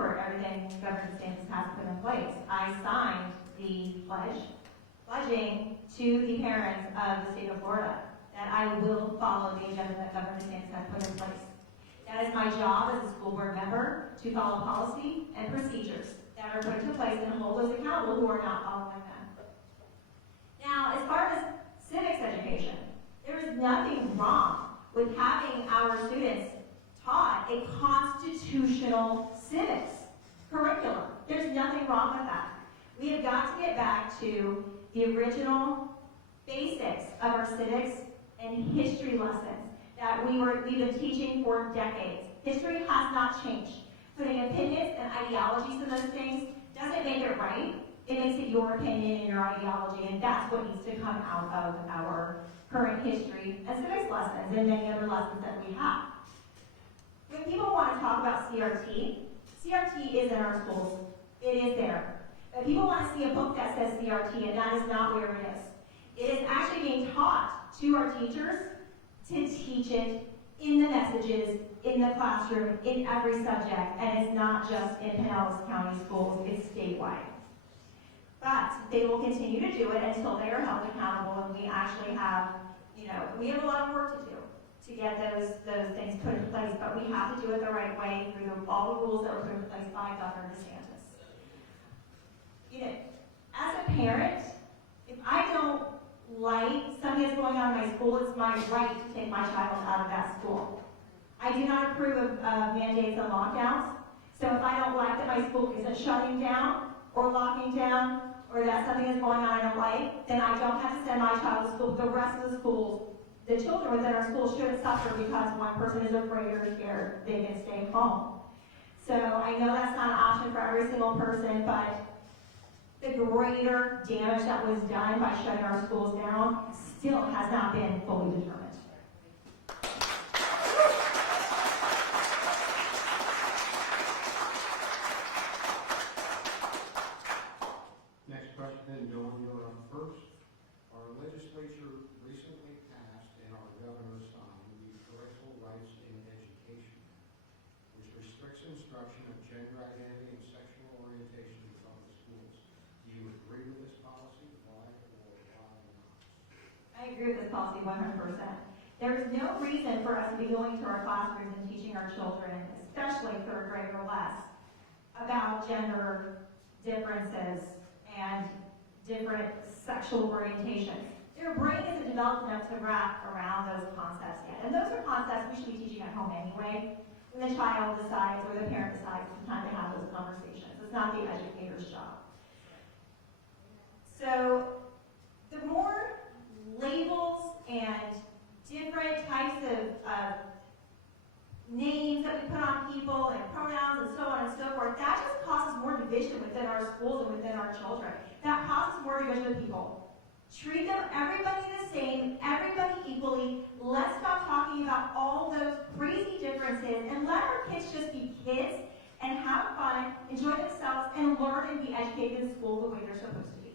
support everything Governor DeSantis has put in place. I signed the pledging to the parents of the state of Florida that I will follow the agenda that Governor DeSantis has put in place. That is my job as a school board member, to follow policy and procedures that are put into place and hold those accountable who are not following them. Now, as far as civics education, there is nothing wrong with having our students taught a constitutional civics curriculum. There's nothing wrong with that. We have got to get back to the original basics of our civics and history lessons that we've been teaching for decades. History has not changed. Putting opinions and ideologies in those things doesn't make it right. It makes it your opinion and your ideology, and that's what needs to come out of our current history and civics lessons and many other lessons that we have. When people want to talk about CRT, CRT is in our schools. It is there. But people want to see a book that says CRT, and that is not where it is. It is actually being taught to our teachers to teach it in the messages, in the classroom, in every subject, and it's not just in Pinellas County schools, it's statewide. But they will continue to do it until they are held accountable, and we actually have, we have a lot of work to do to get those things put in place, but we have to do it the right way through all the rules that were put in place by Governor DeSantis. As a parent, if I don't like something that's going on in my school, it's my right to take my child out of that school. I do not approve of mandates and lockdowns, so if I don't like that my school isn't shutting down or locking down, or that something is going on I don't like, then I don't have to send my child to school. The rest of the schools, the children within our school shouldn't suffer because one person is afraid or scared they can stay home. So I know that's not an option for every single person, but the greater damage that was done by shutting our schools down still has not been fully determined. Next question, Dawn, you're up first. Our legislature recently passed and our governor signed the Parental Rights in Education, which restricts instruction of gender identity and sexual orientation in public schools. Do you agree with this policy? Why or why not? I agree with this policy 100%. There is no reason for us to be going to our classrooms and teaching our children, especially third grade or less, about gender differences and different sexual orientations. Their brain isn't developed enough to wrap around those concepts yet. And those are concepts we should be teaching at home anyway, when the child decides or the parent decides it's time to have those conversations. It's not the educator's job. So the more labels and different types of names that we put on people and pronouns and so on and so forth, that just causes more division within our schools and within our children. That causes more division with people. Treat them, everybody the same, everybody equally. Let's stop talking about all those crazy differences and let our kids just be kids and have fun, enjoy themselves, and learn and be educated in school the way they're supposed to be.